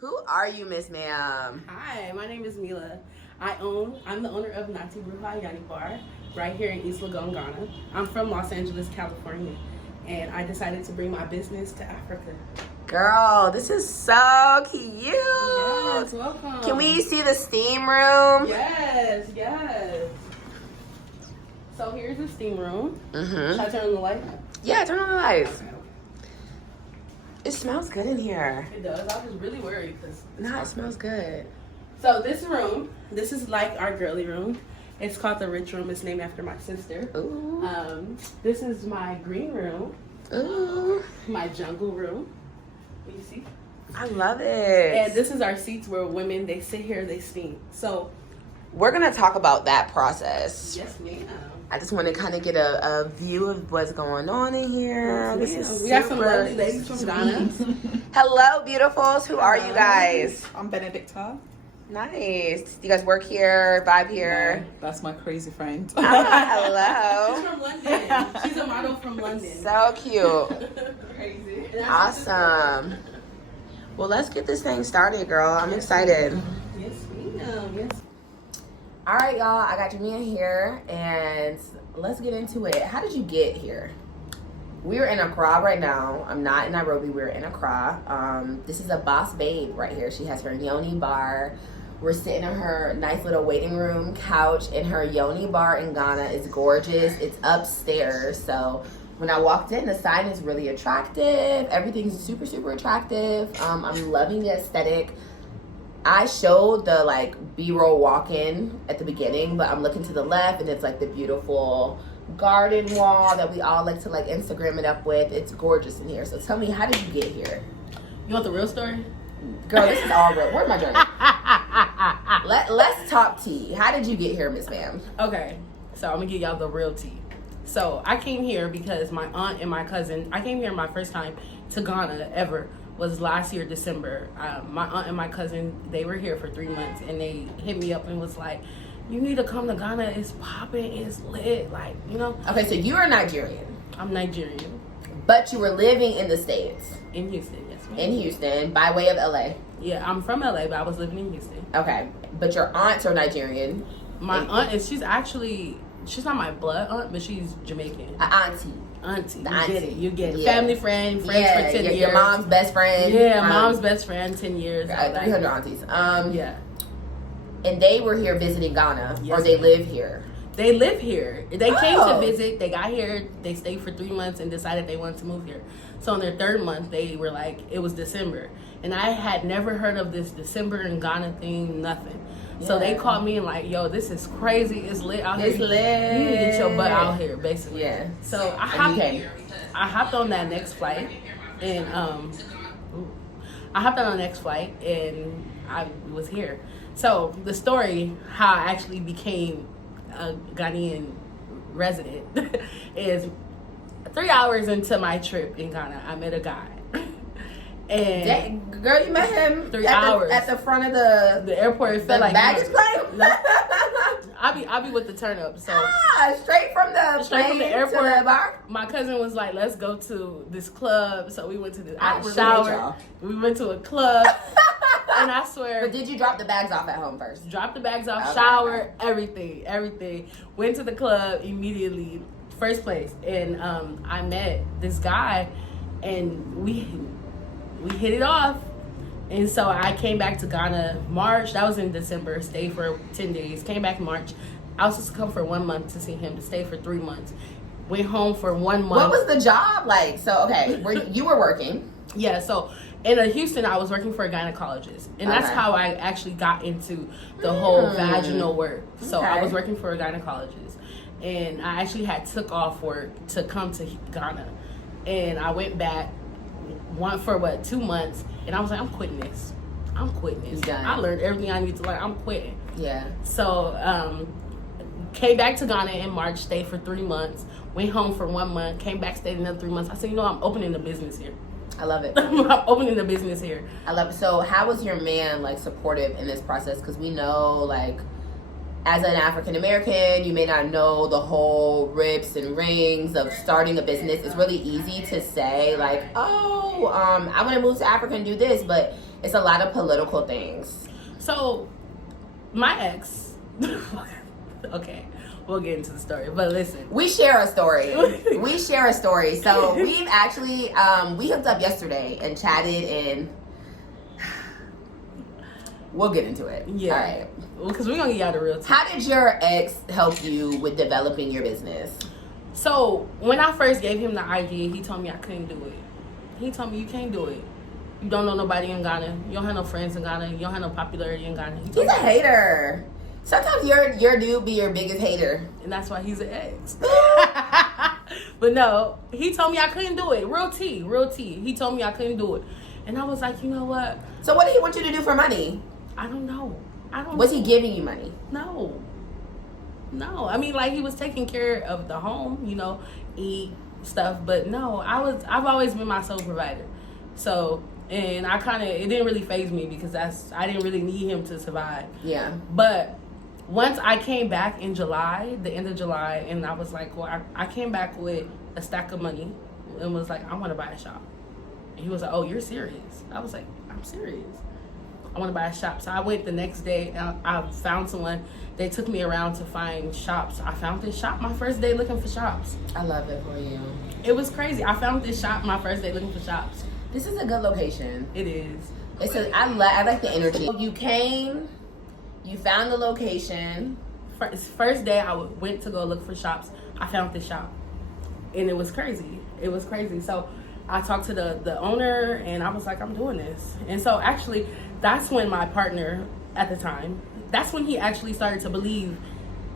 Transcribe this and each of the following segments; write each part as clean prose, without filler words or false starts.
Who are you, Miss Ma'am? Hi, my name is Mila. I'm the owner of Bruja Yoni Bar right here in East Legon, Ghana. I'm from Los Angeles, California, and I decided to bring my business to Africa. Girl, this is so cute. Yes, welcome. Can we see the steam room? Yes. So here's the steam room. Mm-hmm. Should I turn on the light? Yeah, turn on the lights. It smells good in here. It does. I was really worried because No, it smells good. So this room, this is like our girly room. It's called the Rich Room. It's named after my sister. Ooh. This is my green room. Ooh. My jungle room. You see? I love it. And this is our seats where women, they sit here, they steam. So we're going to talk about that process. yes, ma'am. I just want to kind of get a view of what's going on in here. Yes, This is we got some super lovely ladies from Ghana. Hello, beautifuls. Who are you guys? I'm Benedicta. Nice. You guys work here, vibe here? No, that's my crazy friend. Hello. She's from London. She's a model from London. So cute. Crazy. Awesome. Well, let's get this thing started, girl. I'm excited. Yes, ma'am. Yes. All right, y'all. I got Jamila here, and let's get into it. How did you get here? We're in Accra right now. I'm not in Nairobi. We're in Accra. This is a boss babe right here. She has her Yoni bar. We're sitting in her nice little waiting room couch in her Yoni bar in Ghana. It's gorgeous. It's upstairs. So when I walked in, the sign is really attractive. Everything's super, super attractive. I'm loving the aesthetic. I showed the like B-roll walk-in at the beginning, but I'm looking to the left and it's like the beautiful garden wall that we all like to like Instagram it up with. It's gorgeous in here. So tell me, how did you get here? You want the real story? Girl, this is all real. Where's my journey? Let's talk tea. How did you get here, Miss Ma'am? Okay, so I'm gonna give y'all the real tea. So I came here because my aunt and my cousin, I came here my first time to Ghana ever was last year, December. My aunt and my cousin, they were here for 3 months and they hit me up and was like, you need to come to Ghana. It's popping, it's lit, like, you know. Okay, so you're Nigerian. I'm Nigerian. But you were living in the States. In Houston, yes ma'am. In Houston, by way of LA. Yeah, I'm from LA, but I was living in Houston. Okay, but your aunts are Nigerian. My aunt is, she's not my blood aunt, but she's Jamaican. Auntie. Auntie. The You auntie. get it. You get it. Yeah. Family friend, friends Yeah, for 10 years. your mom's best friend. Yeah, mom's best friend, 10 years. 300 aunties. Yeah. And they were here visiting Ghana, Yes, or they ma'am. live here. They live here. They came to Oh. visit. They got here. They stayed for 3 months and decided they wanted to move here. So on their 3rd month, they were like, it was December. And I had never heard of this December in Ghana thing, nothing. So they Yeah. called me and like, yo, this is crazy. It's lit out here. It's lit. You need to get your butt out here, basically. Yeah. So And you came. I hopped on that next flight and and I was here. So the story, how I actually became a Ghanaian resident is 3 hours into my trip in Ghana, I met a guy. And Girl, you met him 3 at hours. at the front of the airport, it felt like baggage claim. I be with the turn up. So Straight from the Straight from the plane airport. to the bar. my cousin was like, let's go to this club. So we went to I I really showered. hate y'all. We went to a club. And I swear, But did you drop the bags off at home first? dropped the bags off, Okay, shower, everything. Went to the club immediately, first place. And I met this guy and we hit it off. And so I came back to Ghana March. That was in December. Stayed for 10 days. Came back March. I was supposed to come for 1 month to see him, to stay for 3 months. Went home for 1 month. What was the job like? So, okay, you were working. Yeah, so in Houston, I was working for a gynecologist. And that's Okay. how I actually got into the whole vaginal work. So I Okay. was working for a gynecologist. And I actually had took off work to come to Ghana. And I went back for 2 months. And I was like, I'm quitting this. Done. I learned everything I need to learn. I'm quitting. Yeah. So came back to Ghana in March, stayed for 3 months. Went home for 1 month, came back, stayed another 3 months. I said, I'm opening a business here. I love it. I'm opening a business here. I love it. So how was your man like supportive in this process? Because we know like as an African American, you may not know the whole rips and rings of starting a business. It's really easy to say, like, oh, I want to move to Africa and do this, but it's a lot of political things. So, my ex, okay, we'll get into the story, but listen. We share a story. So, we've actually, we hooked up yesterday and chatted, and we'll get into it. Yeah. All right. Because we're going to get out of real time. How did your ex help you with developing your business? So, when I first gave him the idea, he told me I couldn't do it. He told me, you can't do it. You don't know nobody in Ghana. You don't have no friends in Ghana. You don't have no popularity in Ghana. He's a hater. Sometimes your dude be your biggest hater. And that's why he's an ex. But no, he told me I couldn't do it. Real tea. He told me I couldn't do it. And I was like, you know what? So what did he want you to do for money? I don't know. Was he giving you money? No. I mean, like, he was taking care of the home, you know, eat stuff. But no, I've always been my sole provider. So, and it didn't really faze me because I didn't really need him to survive. Yeah. But once I came back in July, the end of July, and I was like, well, I came back with a stack of money and was like, I want to buy a shop. And he was like, oh, you're serious? I was like, I'm serious. I want to buy a shop. So I went the next day. I found someone. They took me around to find shops. I found this shop my first day looking for shops. I love it for you. It was crazy. I found this shop my first day looking for shops. This is a good location. It is. I like the energy. You came, you found the location. First day I went to go look for shops. I found this shop. And it was crazy. So I talked to the owner and I was like, I'm doing this. And so actually, that's when my partner at the time, that's when he actually started to believe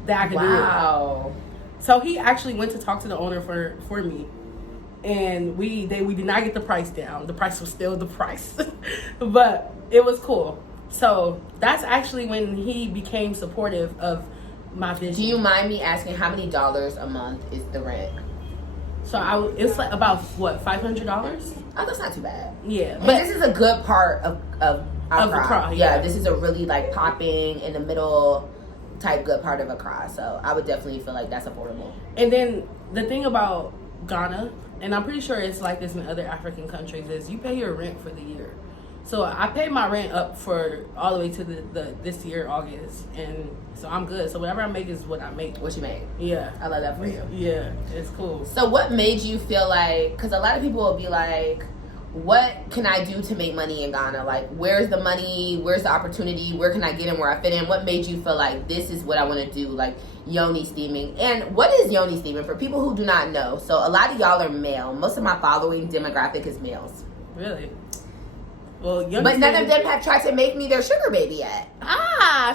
that I could do it. Wow. So he actually went to talk to the owner for me. And we did not get the price down. The price was still the price. But it was cool. So that's actually when he became supportive of my vision. Do you mind me asking how many dollars a month is the rent? So it's like about what, $500? Oh, that's not too bad. Yeah, But this is a good part of Accra. Yeah, this is a really like popping in the middle type good part of Accra. So I would definitely feel like that's affordable. And then the thing about Ghana, and I'm pretty sure it's like this in other African countries, is you pay your rent for the year. So I paid my rent up for all the way to this year, August, and so I'm good. So whatever I make is what I make. What you make? Yeah. I love that for you. Yeah, it's cool. So what made you feel like, because a lot of people will be like, what can I do to make money in Ghana? Like, where's the money? Where's the opportunity? Where can I get in where I fit in? What made you feel like this is what I want to do? Like Yoni Steaming. And what is Yoni Steaming? For people who do not know. So a lot of y'all are male. Most of my following demographic is males. Really? Well, but none of them have tried to make me their sugar baby yet.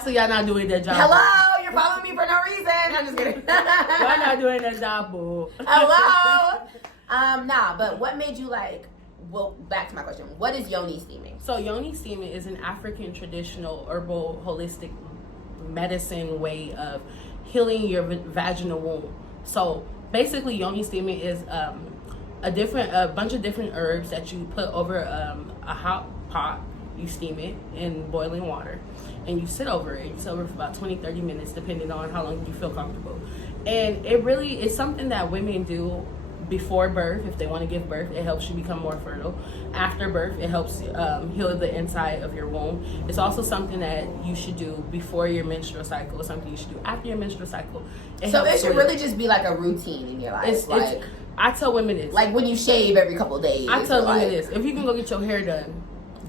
So y'all not doing that job. Hello? You're following me for no reason. I'm just kidding. Y'all not doing that job, boo. Hello? But what made you like, well, back to my question. What is Yoni Steaming? So Yoni Steaming is an African traditional herbal holistic medicine way of healing your vaginal wound. So basically Yoni Steaming is a bunch of different herbs that you put over a hot pot. You steam it in boiling water and you sit over it. You sit over it for about 20-30 minutes depending on how long you feel comfortable. And it really is something that women do before birth. If they want to give birth, it helps you become more fertile. After birth, it helps heal the inside of your womb. It's also something that you should do before your menstrual cycle. It's something you should do after your menstrual cycle. So it should really just be like a routine in your life. I tell women this. Like when you shave every couple of days. I tell women this. If you can go get your hair done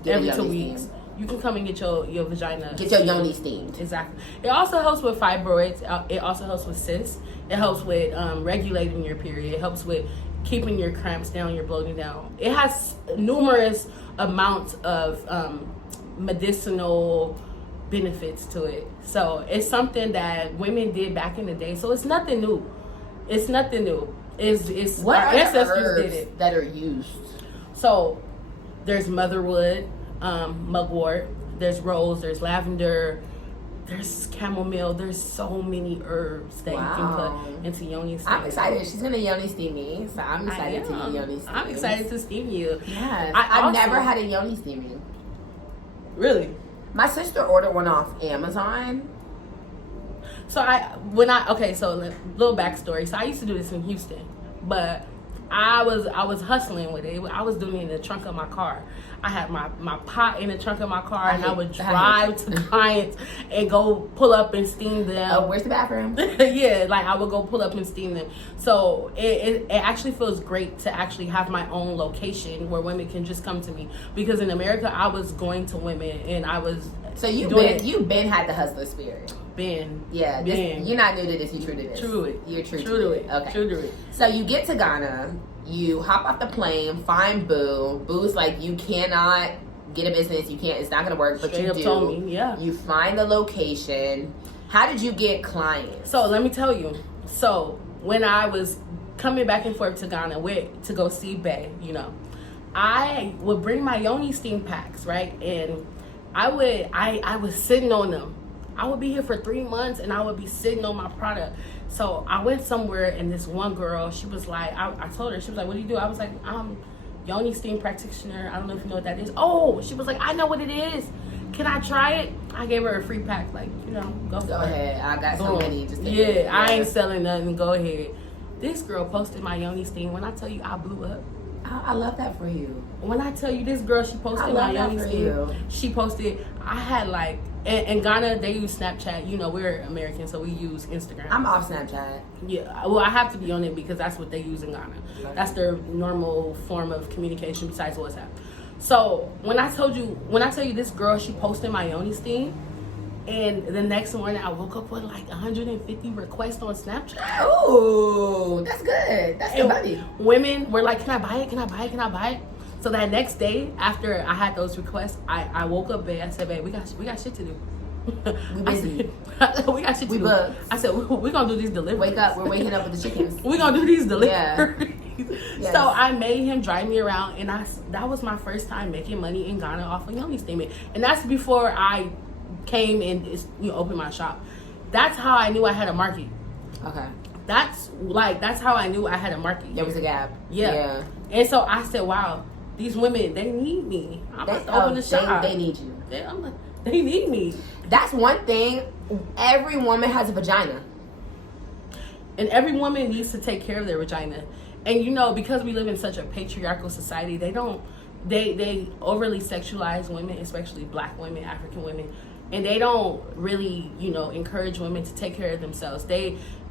every 2 weeks, you can come and get your vagina. Get your yoni steamed. Exactly. It also helps with fibroids. It also helps with cysts. It helps with regulating your period. It helps with keeping your cramps down, your bloating down. It has numerous amounts of medicinal benefits to it. So it's something that women did back in the day. So it's nothing new. It's what our are ancestors the herbs did it that are used? So there's motherwood, mugwort, there's rose, there's lavender, there's chamomile. There's so many herbs that you can put into Yoni steaming. I'm excited. She's gonna Yoni steam me, so I'm excited to get Yoni steaming. I'm excited to steam you. Yes. I've never had a Yoni steaming. Really? My sister ordered one off Amazon. So little backstory. So I used to do this in Houston, but I was hustling with it. I was doing it in the trunk of my car. I had my pot in the trunk of my car, and I would drive to clients and go pull up and steam them. Oh, where's the bathroom? Yeah, like I would go pull up and steam them. So it actually feels great to actually have my own location where women can just come to me, because in America I was going to women and I was. So you've been had the hustler spirit. Yeah, you're not new to this. You're true to this. True to it. You're true to it. Okay. True to it. So you get to Ghana. You hop off the plane. Find Boo. Boo's like, you cannot get a business. You can't. It's not gonna work. But Straight you up do. told me, yeah. You find the location. How did you get clients? So let me tell you. So when I was coming back and forth to Ghana to go see Bay, I would bring my Yoni steam packs, right? And I was sitting on them. I would be here for 3 months and I would be sitting on my product. So I went somewhere and this one girl, she was like, I told her, she was like, what do you do? I was like, I'm Yoni steam practitioner. I don't know if you know what that is. Oh, she was like, I know what it is. Can I try it? I gave her a free pack, like, go for it. Ahead. I got so many. Just I ain't selling nothing. Go ahead. This girl posted my Yoni steam. When I tell you I blew up. I love that for you. When I tell you this girl, she posted my Yoni steam. She posted, I had like, in Ghana, they use Snapchat. We're American, so we use Instagram. I'm off Snapchat. Yeah, well, I have to be on it because that's what they use in Ghana. That's their normal form of communication besides WhatsApp. So when I tell you this girl, she posted my Yoni steam, and the next morning I woke up with like 150 requests on Snapchat. Oh, that's good. That's good money. Women were like, can I buy it? Can I buy it? Can I buy it? So that next day, after I had those requests, I woke up, babe. I said, babe, we got shit to do. We busy. We got shit to do. Booked. I said, we're going to do these deliveries. Wake up. We're waking up with the chickens. We're going to do these deliveries. Yeah. Yes. So I made him drive me around, and that was my first time making money in Ghana off of Yoni steaming. And that's before I came and opened my shop. That's how I knew I had a market. Okay. That's how I knew I had a market. There was a gap. Yeah. And so I said, wow. These women, they need me. I'm about to open the shop. They need you. They need me. That's one thing. Every woman has a vagina. And every woman needs to take care of their vagina. And because we live in such a patriarchal society, they overly sexualize women, especially black women, African women. And they don't really, encourage women to take care of themselves.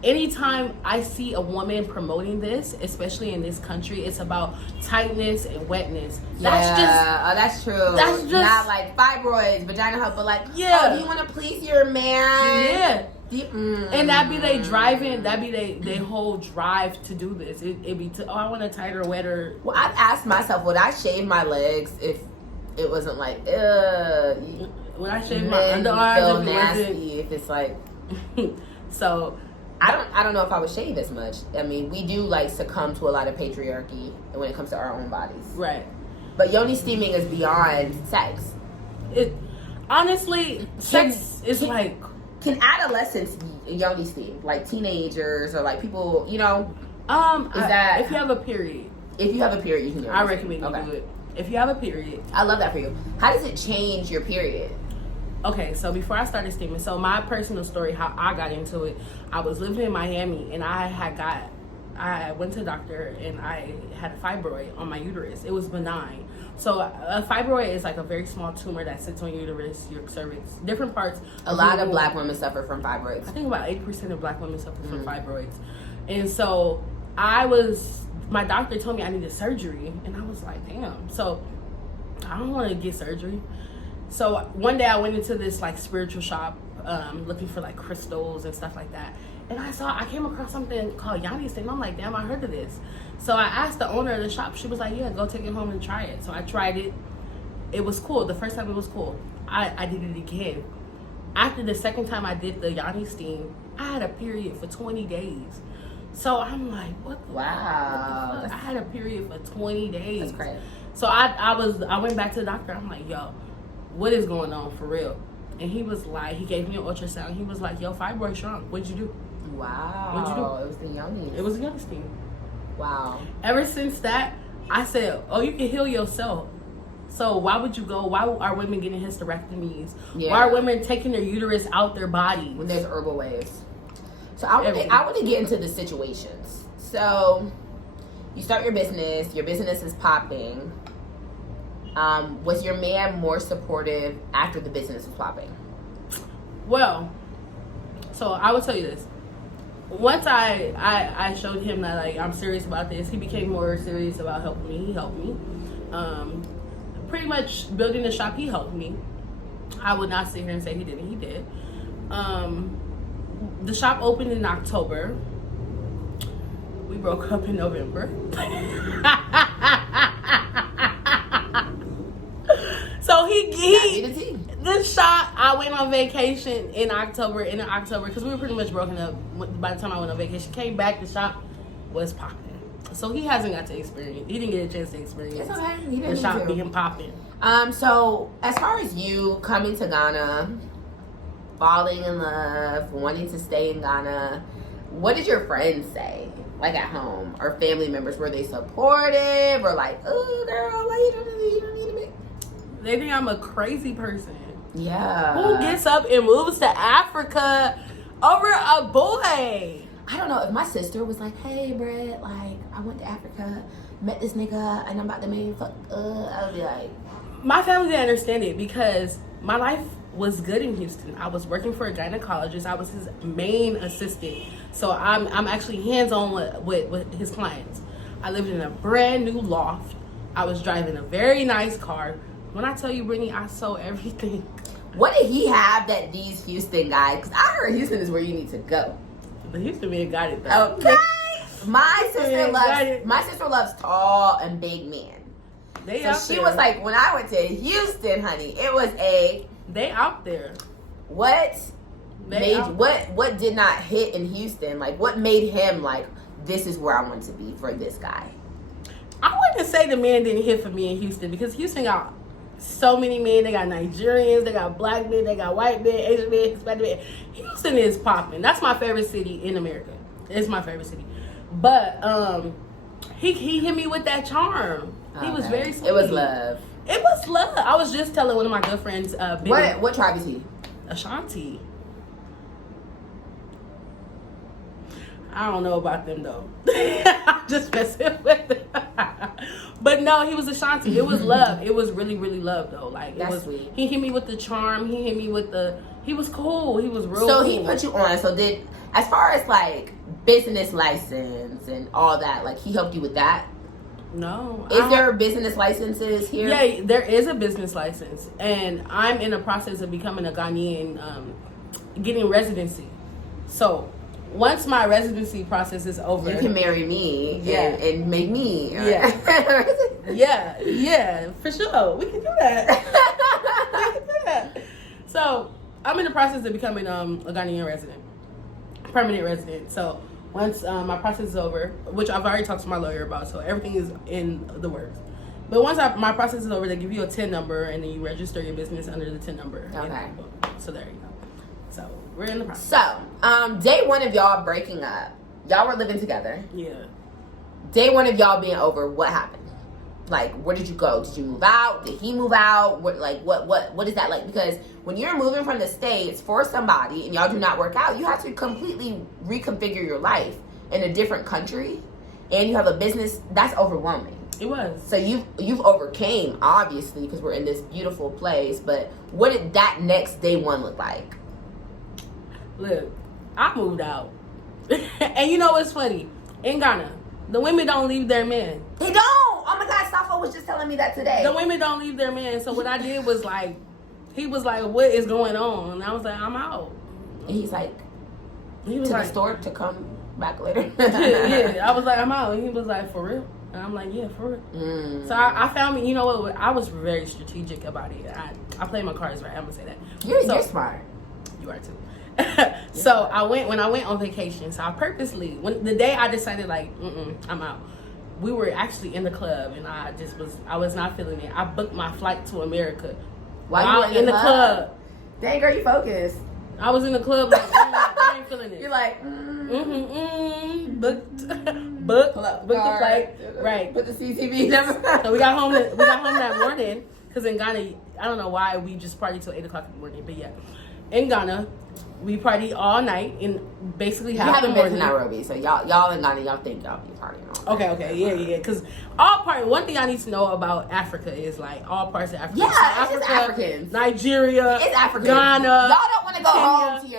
Anytime I see a woman promoting this, especially in this country, it's about tightness and wetness. That's true. That's just not like fibroids, vagina health, but like, do you want to please your man? Yeah. And that be they driving, that be they whole drive to do this. It be I want a tighter, wetter. Well, I've asked myself, would I shave my legs if it wasn't like, when I shave my underarms, feel nasty if it's like. So I don't know if I would shave as much. I mean, we do like succumb to a lot of patriarchy when it comes to our own bodies. Right. But Yoni steaming is beyond sex. Honestly, sex is like. Can adolescents Yoni steam? Like teenagers or like people, if you have a period. If you have a period, you can do it. I recommend you do it. If you have a period. I love that for you. How does it change your period? Okay, so before I started steaming, so my personal story, how I got into it, I was living in Miami and I went to the doctor and I had a fibroid on my uterus. It was benign. So a fibroid is like a very small tumor that sits on your uterus, your cervix, different parts. A lot of black women suffer from fibroids. I think about 80% of black women suffer from fibroids. And so my doctor told me I needed surgery and I was like, damn. So I don't want to get surgery. So one day I went into this like spiritual shop looking for like crystals and stuff like that. And I came across something called Yoni Steaming. I'm like, damn, I heard of this. So I asked the owner of the shop. She was like, yeah, go take it home and try it. So I tried it. It was cool. The first time it was cool. I did it again. After the second time I did the Yoni Steam, I had a period for 20 days. So I'm like, what? Wow. I had a period for 20 days. That's crazy. So I went back to the doctor. I'm like, yo, what is going on for real? And he was like, he gave me an ultrasound. He was like, yo, fibroid shrunk. What'd you do? Wow. What'd you do? It was the Yoni. It was a Yoni Steam. Wow. Ever since that, I said, oh, you can heal yourself. So why would you go? Why are women getting hysterectomies? Yeah. Why are women taking their uterus out their body? When there's herbal waves. So I want to get into the situations. So you start your business is popping. Was your man more supportive after the business was popping? Well, so I will tell you this. Once I showed him that like I'm serious about this, he became more serious about helping me. He helped me. Pretty much building the shop, he helped me. I would not sit here and say he didn't. He did. The shop opened in October. We broke up in November. So he the shop, I went on vacation in October because we were pretty much broken up by the time I went on vacation. Came back, the shop was popping. So he hasn't got to experience. He didn't get a chance to experience the shop being popping. So as far as you coming to Ghana, falling in love, wanting to stay in Ghana, what did your friends say? Like at home, or family members, were they supportive or like, oh girl, why you don't need me? They think I'm a crazy person. Yeah. Who gets up and moves to Africa over a boy? I don't know. If my sister was like, hey, Brett, like, I went to Africa, met this nigga, and I'm about to make fuck, I would be like... My family didn't understand it because my life was good in Houston. I was working for a gynecologist. I was his main assistant. So I'm actually hands-on with his clients. I lived in a brand new loft. I was driving a very nice car. When I tell you, Brittany, I sold everything. What did he have that these Houston guys... Because I heard Houston is where you need to go. The Houston man got it though. Okay. My sister loves tall and big men. So she was like, when I went to Houston, honey, it was they out there. What did not hit in Houston? Like, what made him like, this is where I want to be for this guy? I wouldn't say the man didn't hit for me in Houston because Houston got so many men. They got Nigerians, they got black men, they got white men, Asian men, Hispanic men. Houston is popping. That's my favorite city in America. It's my favorite city. But he hit me with that charm. He was very sweet. It was love. It was love. I was just telling one of my good friends. What tribe is he? Ashanti. I don't know about them though. I'm just messing with them. But no, he was Ashanti. It was love. It was really, really love though. Like that's it was sweet. He hit me with the charm. He hit me with he was cool. He was real so cool. He put you on. So as far as like business license and all that, like he helped you with that? No. Is there business licenses here? Yeah, there is a business license. And I'm in the process of becoming a Ghanaian, getting residency. So once my residency process is over, you can marry me and make me. Yeah, for sure. We can do that. So I'm in the process of becoming a Ghanaian resident, permanent resident. So once my process is over, which I've already talked to my lawyer about, so everything is in the works. But once my process is over, they give you a TIN number, and then you register your business under the TIN number. Okay. So there you go. So we're in the process. So, day one of y'all breaking up, y'all were living together. Yeah. Day one of y'all being over, what happened? Like, where did you go? Did you move out? Did he move out? What is that like? Because when you're moving from the States for somebody and y'all do not work out, you have to completely reconfigure your life in a different country, and you have a business. That's overwhelming. It was. So you've overcame, obviously, because we're in this beautiful place. But what did that next day one look like? Look, I moved out, and you know what's funny? In Ghana, the women don't leave their men. They don't. Oh my God, Safo was just telling me that today. The women don't leave their men. So what I did was like, he was like, "What is going on?" And I was like, "I'm out." And he's like, to the store to come back later. yeah. I was like, "I'm out," and he was like, "For real?" And I'm like, "Yeah, for real." So I found me. You know what? I was very strategic about it. I play my cards right. I'm gonna say that. You're smart. You are too. So when I went on vacation, so I purposely, when the day I decided like, I'm out, we were actually in the club, and I was not feeling it. I booked my flight to America while you were in the club. Dang girl, you focused. I was in the club like, I ain't feeling it. You're like, booked the flight, right? Put the CCTV number. So we got home that morning. Because in Ghana, I don't know why we just party till 8 o'clock in the morning, but yeah. In Ghana, we party all night and basically You half the haven't been to morning. Nairobi, so y'all in Ghana, y'all think y'all be partying all night. Okay, yeah. Because one thing I need to know about Africa is like all parts of Africa. Yeah, So it's just Africans. Nigeria, It's Africans. Ghana. Y'all don't want to go Kenya.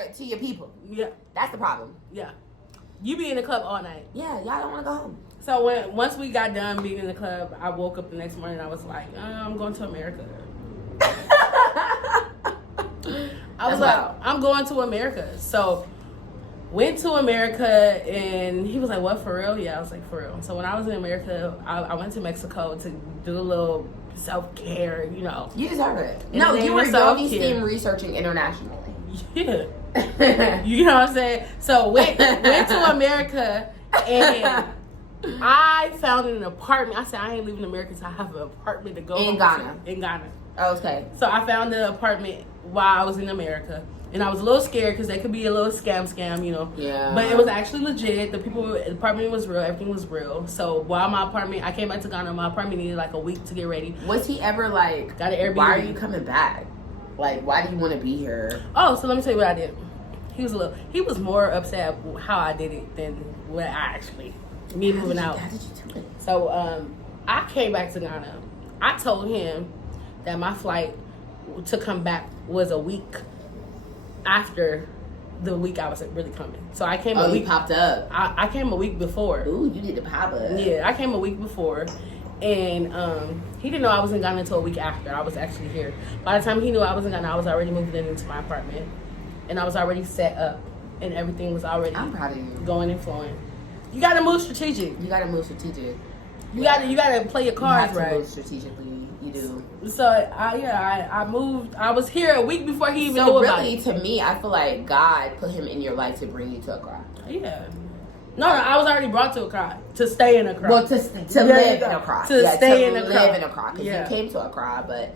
home to your people. Yeah, That's the problem. yeah. You be in the club all night. Yeah, y'all don't want to go home. So once we got done being in the club, I woke up the next morning and I was like, I'm going to America. I was like, I'm going to America. So went to America and he was like, what, for real? Yeah, I was like, for real. So when I was in America, I went to Mexico to do a little self-care, you know. You deserve it. In No, the name you were of Yoni self-care. Steam researching internationally. Yeah. You know what I'm saying? So went to America and I found an apartment. I said, I ain't leaving America until I have an apartment to go In home Ghana. to. In Ghana. Okay. So I found the apartment while I was in America. And I was a little scared because they could be a little scam, you know. Yeah. But it was actually legit. The apartment was real. Everything was real. So while I came back to Ghana, my apartment needed like a week to get ready. Was he ever like, Got an Airbnb. why are you coming back? Like, why do you want to be here? Oh, so let me tell you what I did. He was more upset how I did it than what I actually, me moving out. How did you do it? So I came back to Ghana. I told him that my flight to come back was a week after the week I was really coming. So I came a week. You popped up. I came a week before. Ooh, you did the pop up. Yeah, I came a week before. And he didn't know I was in Ghana until a week after I was actually here. By the time he knew I was in Ghana, I was already moved into my apartment. And I was already set up. And everything was already I'm proud of you. going and flowing. You gotta move strategic. You gotta move strategic. You gotta play your cards you have to right. move strategically. You do. So I moved. I was here a week before he even knew So about really, it. to me, I feel like God put him in your life to bring you to Accra. Yeah. No, I was already brought to Accra to stay in Accra. Well, to live in Accra. To stay in Accra. live in Accra. Because Yeah. you came to Accra, but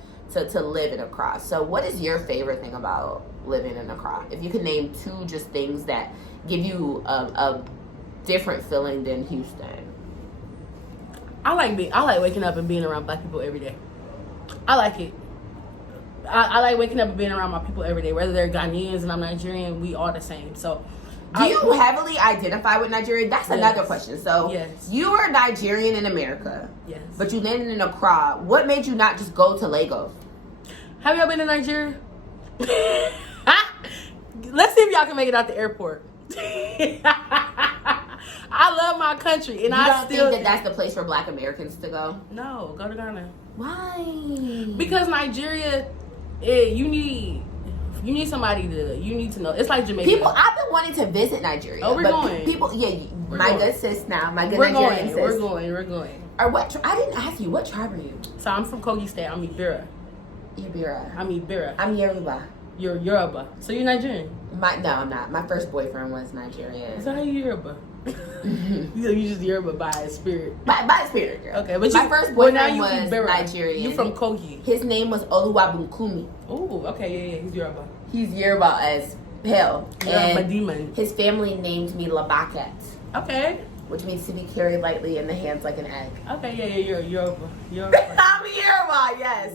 to live in Accra. So what is your favorite thing about living in Accra? If you could name two just things that give you a different feeling than Houston. I like waking up and being around black people every day. I like it. I like waking up and being around my people every day. Whether they're Ghanaians and I'm Nigerian, we all the same. So Do you heavily identify with Nigeria? That's another question. So Yes. you are Nigerian in America, Yes. but you landed in Accra. What made you not just go to Lagos? Have y'all been to Nigeria? Let's see if y'all can make it out the airport. I love my country, and You I don't still think that that's the place for Black Americans to go? no go to Ghana Why? because Nigeria, you need somebody you need to know. It's like Jamaica. People, I've been wanting to visit Nigeria. Oh, we're but going. People, We're my going. good sis now, my good we're Nigerian going. sis. We're going. Or what? I didn't ask you. What tribe are you? So I'm from Kogi State. I'm Ibira. Ibira. I'm Ibira. I'm Yoruba. You're Yoruba. So you're Nigerian. No, I'm not. My first boyfriend was Nigerian. So how you Yoruba? You just Yoruba by spirit. By spirit, girl. Okay, but my first boyfriend now you was Ibira. Nigerian. You from Kogi. His name was Oluwabunkumi. Oh, okay, yeah, he's Yoruba. He's Yoruba as hell. Yoruba And demon. his family named me Labaket, Okay. which means to be carried lightly in the hands like an egg. Okay, yeah, you're Yoruba. Yoruba. I'm Yoruba, yes.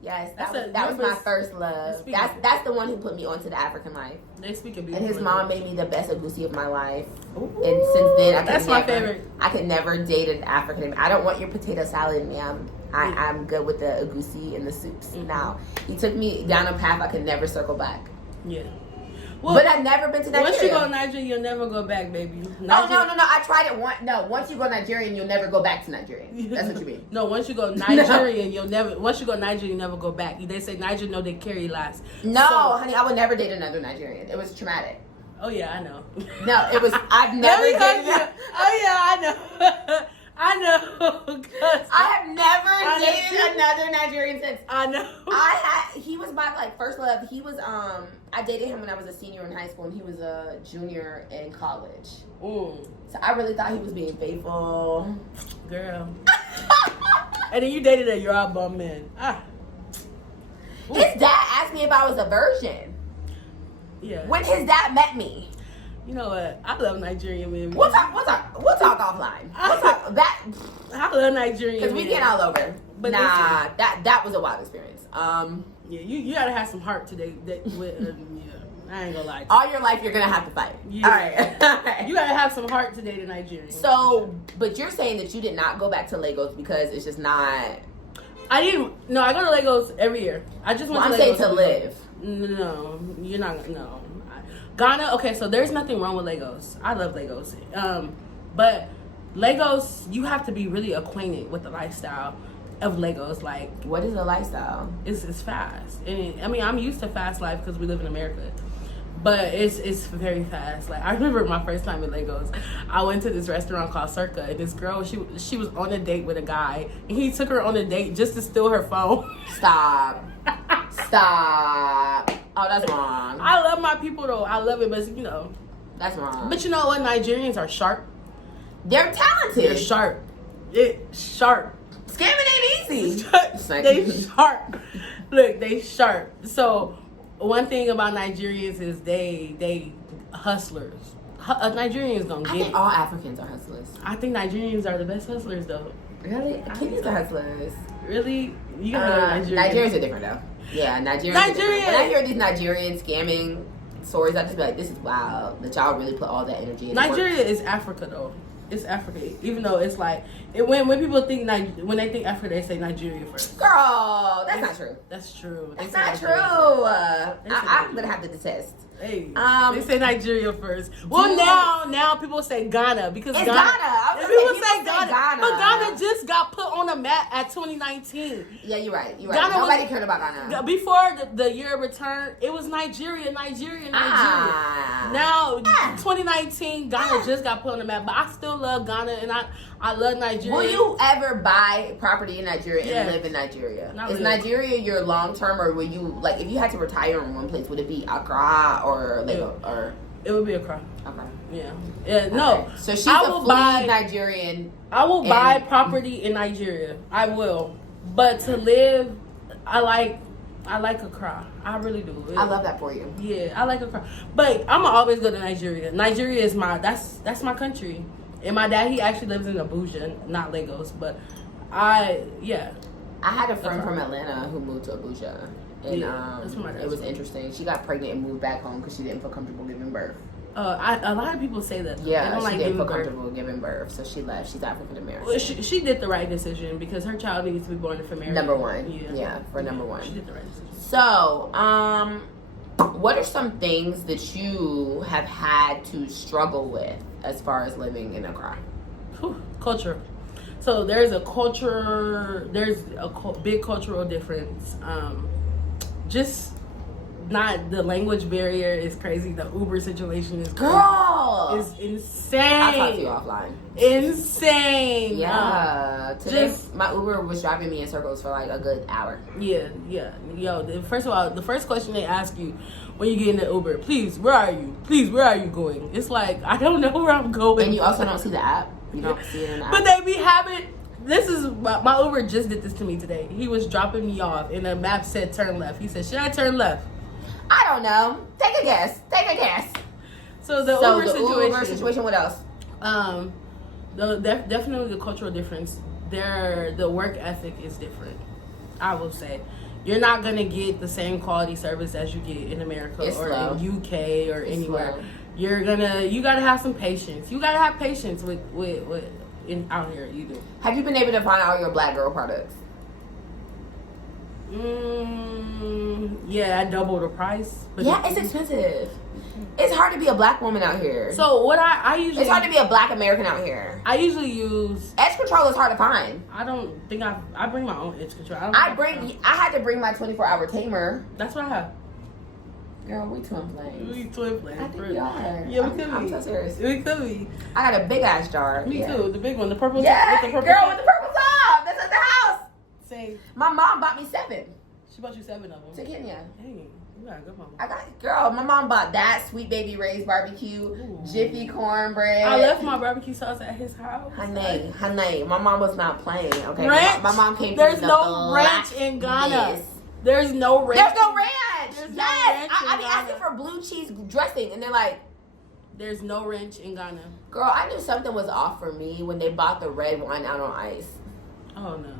Yes, That's that was my first love. Speak- That's the one who put me onto the African life. They speak a And beautiful his mom made me the best agusi of my life. Ooh, And since then, that's my favorite. I could never date an African. I don't want your potato salad, ma'am. I'm good with the agusi and the soups. Mm-hmm. Now, he took me down a path I could never circle back. Yeah. Well, But I've never been to Nigeria. once you go to Nigeria, you'll never go back, baby. Oh, no. I tried it once. No, once you go Nigerian, you'll never go back to Nigeria. That's what you mean. No, once you go Nigerian, you'll never. Once you go Nigerian, you never go back. They say Nigeria know they carry last. No, So- honey, I would never date another Nigerian. It was traumatic. Oh yeah, I know. No, it was. I've never Let me hug dated. you. Oh yeah, I know. I know. 'Cause I have never I know. dated another Nigerian since. I know. He was my first love. He was I dated him when I was a senior in high school and he was a junior in college. Mm, So I really thought he was being faithful. girl. And then you dated a Yoruba man. Ah. His dad asked me if I was a virgin Yeah. when his dad met me. You know what? I love Nigerian men. We'll talk offline. We'll talk that I love Nigerian because men. we get all over. But nah, that was a wild experience. Yeah, you gotta have some heart today. I ain't gonna lie. All your life, you're gonna have to fight. Yeah. All right. You gotta have some heart today to Nigeria. So, but you're saying that you did not go back to Lagos because it's just not. I didn't. No, I go to Lagos every year. I just went I'm to saying Lagos to live. No, you're not. No, Ghana. Okay, so there's nothing wrong with Lagos. I love Lagos. But Lagos, you have to be really acquainted with the lifestyle of Lagos. Like, What is the lifestyle? it's fast. And I mean, I'm used to fast life because we live in America. But it's very fast. Like, I remember my first time in Lagos. I went to this restaurant called Circa, and this girl, she was on a date with a guy, and he took her on a date just to steal her phone. Stop. Stop. Oh, that's wrong. I love my people though. I love it, but That's wrong. But you know what? Nigerians are sharp. They're talented. They're sharp. Sharp. Scamming ain't easy. They sharp. Look, they sharp. So one thing about Nigerians is they hustlers. Nigerians gonna I get think it. all Africans are hustlers. I think Nigerians are the best hustlers though. Really? Kenyans are hustlers. Really? You gotta know Nigerians are different though. Yeah, Nigerians. Are different. When I hear these Nigerian scamming stories, I just be like, this is wild that y'all really put all that energy in. Nigeria is Africa though. It's Africa, even though it's like when people think when they think Africa, they say Nigeria first. Girl, that's not true. That's true. That's not true. I'm gonna have to detest. Hey, they say Nigeria first. Well, now people say Ghana because it's Ghana. People say Ghana, but Ghana just got put on a map at 2019. Yeah, you're right. Nobody cared about Ghana. Before the year of return, it was Nigeria. Now 2019, Ghana just got put on the map, but I still love Ghana and I love Nigeria. Will you ever buy property in Nigeria and live in Nigeria? Is Nigeria your long term, or will you, like, if you had to retire in one place, would it be Accra or Lagos? Or it would be Accra. Okay. Yeah. No. Okay. So she's a fluid Nigerian. I will buy property in Nigeria. I will, but to live, I like Accra. I really do. I love that for you. Yeah, I like Accra. But I'm gonna always go to Nigeria. Nigeria is that's my country. And my dad, he actually lives in Abuja, not Lagos. But I had a friend from Atlanta who moved to Abuja. And that's where my dad's it was from. interesting. She got pregnant and moved back home because she didn't feel comfortable giving birth. A lot of people say that. Yeah, they don't she didn't feel comfortable giving birth, so she left. She's African American. Well, she did the right decision because her child needs to be born for marriage. Number one. Yeah, number one. She did the right decision. So, what are some things that you have had to struggle with as far as living in Accra? Culture. So there's a big cultural difference. Just not the language barrier is crazy. The Uber situation is crazy. Girl, it's insane. I'll talk to you offline. Insane. Yeah. Today, my Uber was driving me in circles for like a good hour. Yeah. Yo, first of all, the first question they ask you when you get in the Uber, please, where are you? Please, where are you going? It's like, I don't know where I'm going. And you also don't see the app. You don't see it in the app. But they be having. This is my Uber just did this to me today. He was dropping me off, and the map said turn left. He said, "Should I turn left?" I don't know. Take a guess. So the Uber situation. What else? Definitely the cultural difference. The work ethic is different. I will say, you're not gonna get the same quality service as you get in America or slow. in UK or anywhere. Slow. You gotta have some patience. You gotta have patience with out here. You do. Have you been able to find all your black girl products? Yeah, I doubled the price. But Yeah, it's expensive. It's hard to be a black woman out here. So what I usually... It's hard to be a black American out here. I usually use... Edge control is hard to find. I don't think I bring my own edge control. I had to bring my 24-hour tamer. That's what I have. Girl, we twin flames. We twin flames. I think we are. Yeah, we could be. I'm so serious. We could be. I got a big ass jar. Me too. The big one. The purple Yeah, with the purple girl top. with the purple top. That's at the house. Same. My mom bought me 7 She bought you 7 of them. to Kenya. Dang, you got a good mama. I got, girl, my mom bought that Sweet Baby Ray's barbecue, Ooh. Jiffy cornbread. I left my barbecue sauce at his house. Honey, my mom was not playing, okay? Ranch? My mom came There's through no the ranch in Ghana. blackness. There's no ranch. There's no ranch. There's no Yes. ranch I in be Ghana. asking for blue cheese dressing, and they're like, There's no ranch in Ghana. girl, I knew something was off for me when they bought the red wine out on ice. Oh no.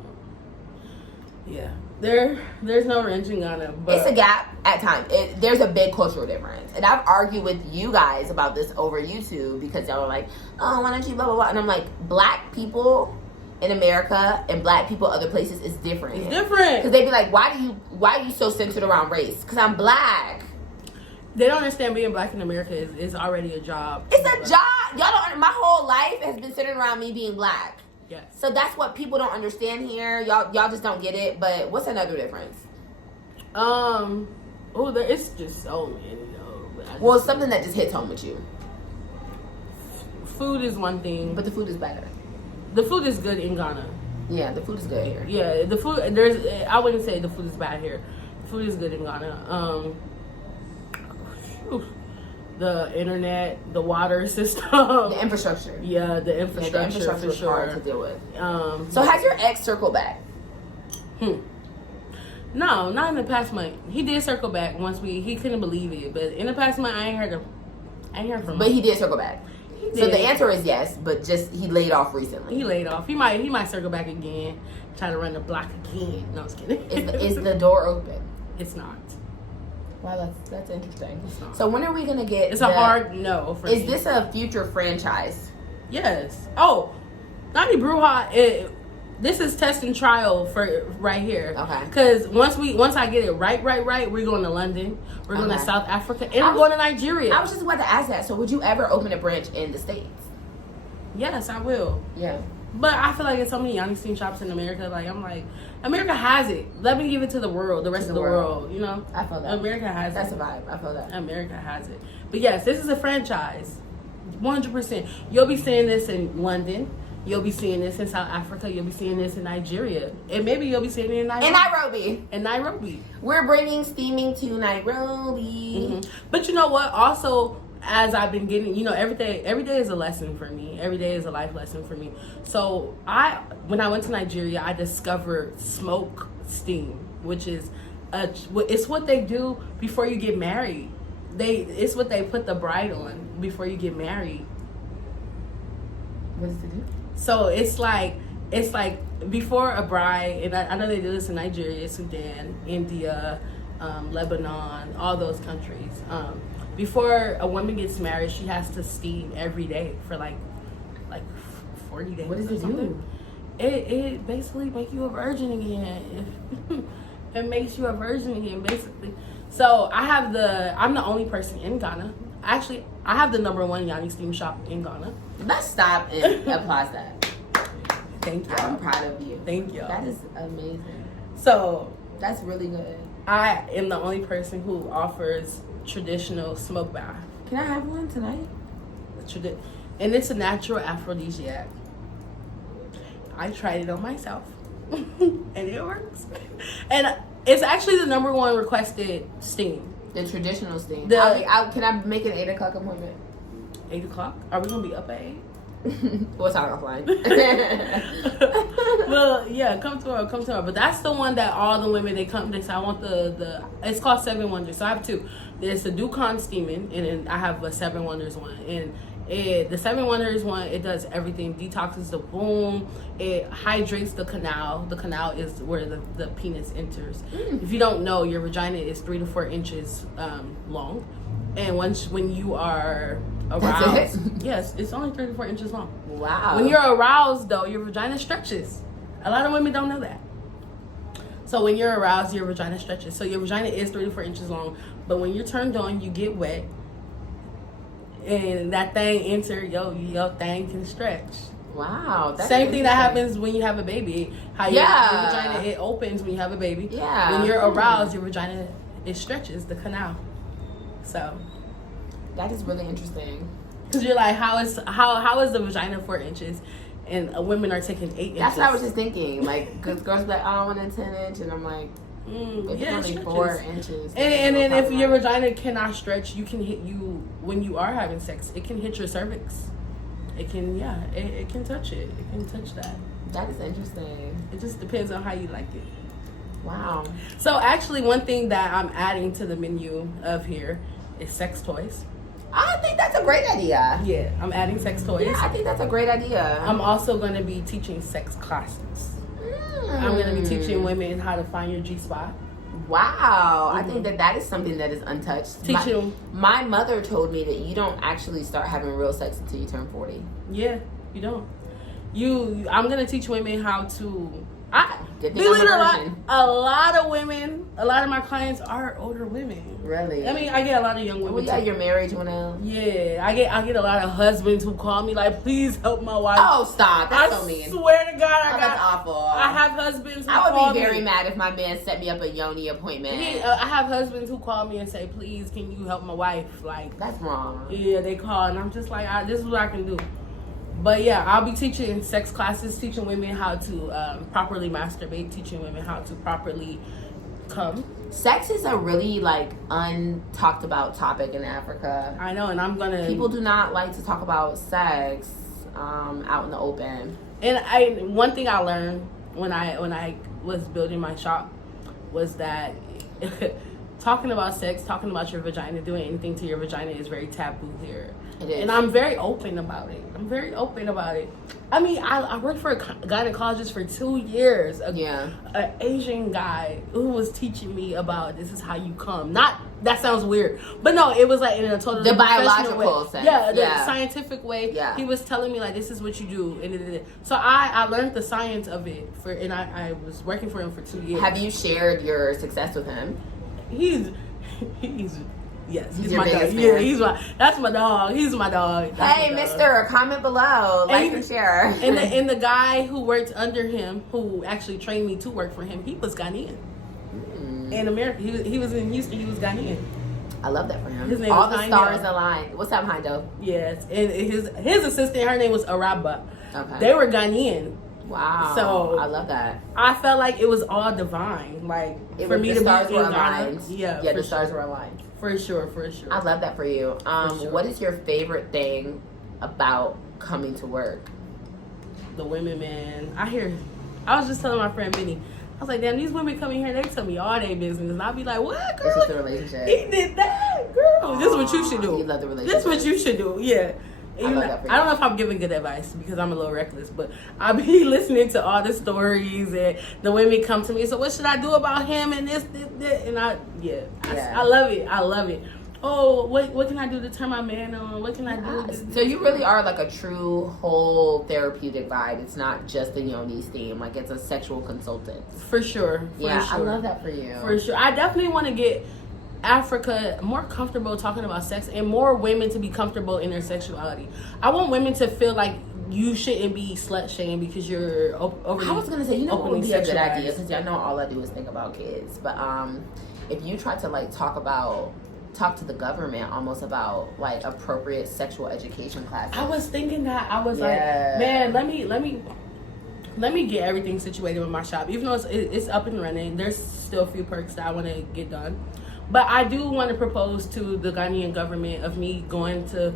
Yeah. There's no ranch in Ghana, but It's a gap at times. There's a big cultural difference. And I've argued with you guys about this over YouTube because y'all are like, oh, why don't you blah, blah, blah. And I'm like, black people in America and black people other places is different. It's different. Because they be like, why are you so centered around race? Because I'm black. They don't understand being black in America is already a job. It's a job. Y'all don't. My whole life has been centered around me being black. Yes. So that's what people don't understand here. Y'all just don't get it. But what's another difference? There is just so many though. Well, something that just hits home with you. Food is one thing, But the food is better. the food is good in Ghana. Yeah, the food is good here. Yeah, the food I wouldn't say the food is bad here. The food is good in Ghana. The internet, the water system, The infrastructure. Yeah, the infrastructure, The infrastructure for is hard to sure. deal with. So has your ex circled back? No, not in the past month. He did circle back once he couldn't believe it, but in the past month I ain't heard from him. But he did circle back. He So did. the answer is yes, but just he laid off recently. He laid off. He might circle back again, try to run the block again. No, I was kidding. Is the door open? It's not. Wow, that's interesting. It's not. So when are we gonna get? It's a hard no for me. Is this a future franchise? Yes. Oh, Nani Bruja. This is test and trial for right here. Okay. Because once I get it right, we're going to London. We're going to Okay. South Africa, and we're going to Nigeria. I was just about to ask that. So would you ever open a branch in the States? Yes, I will. Yeah. But I feel like there's so many Yoni Steam shops in America. Like I'm like, America has it. Let me give it to the world, the rest of the world. You know. I feel that. America has That's it. a vibe. I feel that. America has it. But yes, this is a franchise. 100%. You'll be seeing this in London. You'll be seeing this in South Africa. You'll be seeing this in Nigeria. And maybe you'll be seeing it in Nairobi. In Nairobi. In Nairobi. We're bringing steaming to Nairobi. Mm-hmm. But you know what? Also, as I've been getting, every day is a lesson for me. Every day is a life lesson for me. So when I went to Nigeria, I discovered smoke steam, which is it's what they do before you get married. It's what they put the bride on before you get married. What does it do? So it's like before a bride, and I know they do this in Nigeria, Sudan, India, Lebanon, all those countries. Before a woman gets married, she has to steam every day for like 40 days. What does it do? It basically makes you a virgin again. It makes you a virgin again, basically. So I'm the only person in Ghana. Actually, I have the #1 Yoni Steam shop in Ghana. Let's stop and applause that. Thank you. I'm proud of you. Thank you. That is amazing. So That's really good. I am the only person who offers traditional smoke bath. Can I have one tonight? And it's a natural aphrodisiac. I tried it on myself. And it works. And it's actually the #1 requested steam. The traditional steam. Can I make an 8 o'clock appointment? 8 o'clock? Are we going to be up at 8? We'll talk offline. Well, yeah, come to her. But that's the one that all the women, they say, I want the it's called 7 Wonders. So I have 2. There's the Dukan steaming, and then I have a 7 Wonders one. And the 7 Wonders one, it does everything. Detoxes the womb. It hydrates the canal. The canal is where the penis enters. If you don't know, your vagina is 3 to 4 inches long. And when you are aroused, That's it? yes, it's only 3 to 4 inches long. Wow. When you're aroused, though, your vagina stretches. A lot of women don't know that. So when you're aroused, your vagina stretches. So your vagina is 3 to 4 inches long. But when you're turned on, you get wet. And that thing your thing can stretch. Wow. That's Same thing that interesting. happens when you have a baby. How your vagina, it opens when you have a baby. Yeah. When you're aroused, your vagina, it stretches the canal. So. That is really interesting. Because you're like, how is the vagina 4 inches? And women are taking 8 inches. That's what I was just thinking. Like, cause girls be like, oh, I want a 10-inch. And I'm like, if it's only 4 inches. And then if your vagina cannot stretch, you can hit you when you are having sex. It can hit your cervix. It can, it can touch it. It can touch that. That is interesting. It just depends on how you like it. Wow. So actually, one thing that I'm adding to the menu of here is sex toys. I think that's a great idea. Yeah, I'm adding sex toys. Yeah, I think that's a great idea. I'm also going to be teaching sex classes. I'm going to be teaching women how to find your G-spot. Wow. I think that is something that is untouched. Teaching. My mother told me that you don't actually start having real sex until you turn 40. Yeah, you don't. I'm going to teach women how to... Believe it or not, a lot of my clients are older women. Really? I mean, I get a lot of young women. Well, yeah, you're married, you wanna? Yeah, I get a lot of husbands who call me like, please help my wife. Oh, stop! That's so mean. I swear to God, that's awful. I have husbands who I would call be very me. mad if my man set me up a Yoni appointment. I have husbands who call me and say, please, can you help my wife? Like, that's wrong. Yeah, they call, and I'm just like, this is what I can do. But yeah, I'll be teaching sex classes, teaching women how to properly masturbate, teaching women how to properly come. Sex is a really untalked about topic in Africa. I know, and I'm gonna. People do not like to talk about sex out in the open. And one thing I learned when I was building my shop was that talking about sex, talking about your vagina, doing anything to your vagina is very taboo here. It is. And I'm very open about it. I mean, I worked for a gynecologist for 2 years. An Asian guy who was teaching me about this is how you come. Not, that sounds weird. But no, it was like in a totally the biological way. sense. Yeah, the scientific way. Yeah. He was telling me like this is what you do. And so I learned the science of it and I was working for him for 2 years. Have you shared your success with him? Yes, he's your my dog. biggest Yeah, that's my dog. He's my dog. Hey, mister, comment below. Like and share. And the guy who worked under him, who actually trained me to work for him, he was Ghanaian. In America. He was in Houston. He was Ghanaian. I love that for him. His name all was the stars aligned. What's up, Hindo? Yes. And his assistant, her name was Araba. Okay. They were Ghanaian. Wow. So I love that. I felt like it was all divine. Like for me to be in Ghana. Yeah, the stars were aligned. For sure. I love that for you. Sure. What is your favorite thing about coming to work? The women, man. I was just telling my friend Benny, I was like, damn, these women come in here, they tell me all their business. And I'll be like, what, girl? This is the relationship. He did that, girl. This is what you should do. You love the relationship. This is what you should do, yeah. I love that for you. I don't know if I'm giving good advice because I'm a little reckless, but I'll be listening to all the stories and the women come to me. So what should I do about him and this, and I love it. I love it. Oh, what can I do to turn my man on? What can I do? So you really are like a true whole therapeutic vibe. It's not just the Yoni Steam. Like it's a sexual consultant. For sure. Yeah, I love that for you. For sure. I definitely want to get Africa more comfortable talking about sex and more women to be comfortable in their sexuality. I want women to feel like you shouldn't be slut shaming because you're overly. I was gonna say, what would be a good sexualized. idea? Because y'all know all I do is think about kids. But if you try to talk to the government almost about like appropriate sexual education classes. I was thinking that. I was like, man, let me get everything situated with my shop. Even though it's up and running, there's still a few perks that I want to get done. But I do want to propose to the Ghanaian government of me going to,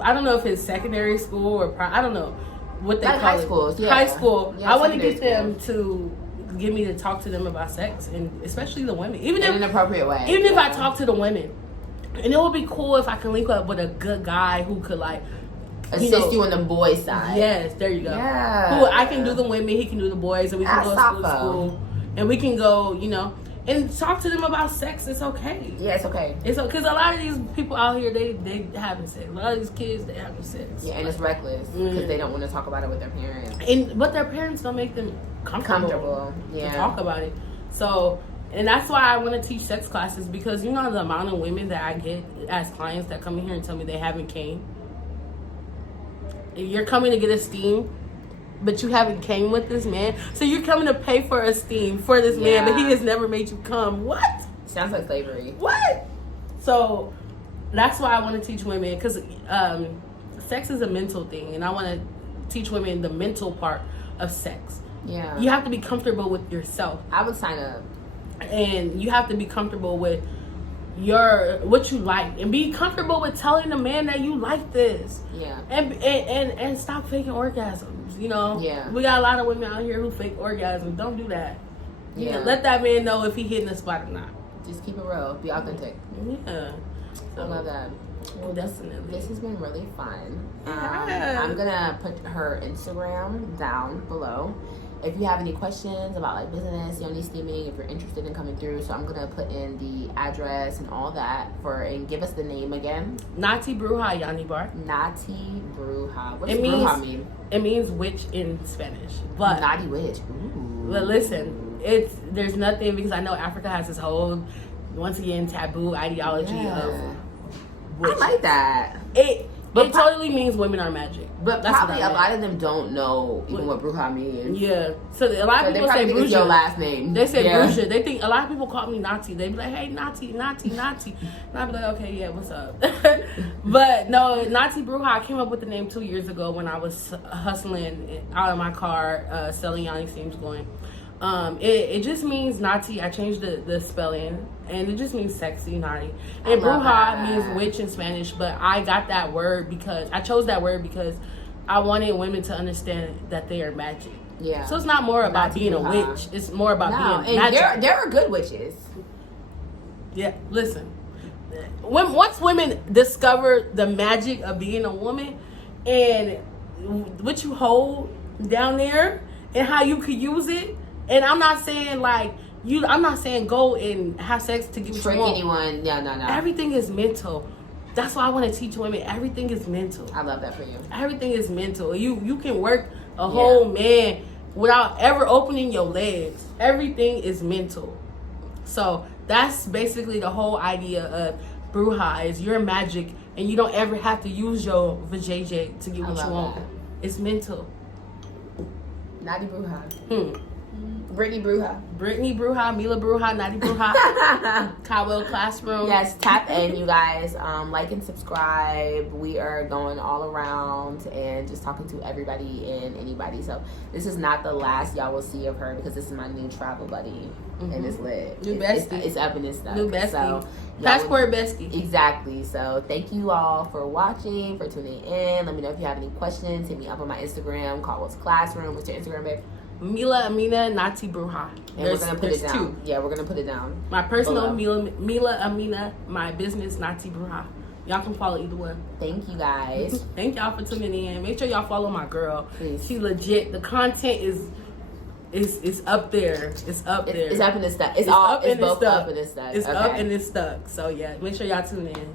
I don't know if it's secondary school or I don't know what they call high it. Schools, yeah. High school. Yeah, I want to get them to get me to talk to them about sex, and especially the women. Even in an appropriate way. Even if I talk to the women. And it would be cool if I can link up with a good guy who could assist you on the boys' side. Yes, there you go. Yeah. Who I can do the women, he can do the boys, and we can go to school. And we can go, and talk to them about sex. It's okay. Yeah, it's okay. It's okay because a lot of these people out here, they having sex. A lot of these kids, they having sex. Yeah, and it's reckless because they don't want to talk about it with their parents. But their parents don't make them comfortable. Yeah. To talk about it. So, and that's why I want to teach sex classes because the amount of women that I get as clients that come in here and tell me they haven't came. You're coming to get a steam, but you haven't came with this man. So you're coming to pay for a steam for this man, but he has never made you come. What? Sounds like slavery. What? So that's why I want to teach women because sex is a mental thing, and I want to teach women the mental part of sex. Yeah. You have to be comfortable with yourself. I would sign up. And you have to be comfortable with what you like, and be comfortable with telling the man that you like this. Yeah. And stop faking orgasms. Yeah. We got a lot of women out here who fake orgasms. Don't do that. Yeah. Let that man know if he hitting the spot or not. Just keep it real. Be authentic. Yeah. I love that. Well, definitely. This has been really fun. Yeah. I'm gonna put her Instagram down below. if you have any questions about like business, Yoni Steaming, if you're interested in coming through, so I'm gonna put in the address and all that and give us the name again. Nati Bruja Yani Bar. Nati Bruja. What does It Bruja mean? It means witch in Spanish. But Naughty witch. Ooh. But listen, there's nothing, because I know Africa has this whole, once again, taboo ideology of witch. I like that. It totally means women are magic. But that's probably a lot of them don't know even what Bruja means. Yeah. So a lot of people say Bruja. Bruja. Your last name. They say Bruja. They think, a lot of people call me Nati. They be like, hey, Nati. And I be like, okay, yeah, what's up? But no, Nati Bruja, I came up with the name 2 years ago when I was hustling out of my car, selling Yoni Steams going. It just means Nati. I changed the spelling, and it just means sexy, naughty. And Bruja means witch in Spanish, but I got that word because I chose that word because I wanted women to understand that they are magic. Yeah. So it's not more about being a witch. It's more about being magic. There are good witches. Yeah, listen. Once women discover the magic of being a woman and what you hold down there and how you could use it, and I'm not saying I'm not saying go and have sex to get what you want. Anyone. Yeah, no. Everything is mental. That's why I want to teach women. Everything is mental. I love that for you. Everything is mental. You can work a whole man without ever opening your legs. Everything is mental. So that's basically the whole idea of Bruja, is you're magic and you don't ever have to use your vajayjay to get what you want. That. It's mental. Naughty Bruja. Brittany Bruja, Mila Bruja, Nati Bruja, Cowell Classroom. Yes, tap in, you guys. Like and subscribe. We are going all around and just talking to everybody and anybody. So this is not the last y'all will see of her, because this is my new travel buddy. And it's lit. New bestie. It's up and it's stuff. New bestie. So, Passport bestie. Exactly. So thank you all for watching, for tuning in. Let me know if you have any questions. Hit me up on my Instagram, Caldwell's Classroom. What's your Instagram, babe? Mila Amina Nati Bruja. And we're gonna put it down. Two. Yeah, we're gonna put it down. My personal Mila Amina, my business Nati Bruja. Y'all can follow either one. Thank you guys. Thank y'all for tuning in. Make sure y'all follow my girl. Please. She legit. The content is up there. It's up there. It's up and it's stuck. It's both up and it's stuck. It's up and it's stuck. So yeah, make sure y'all tune in.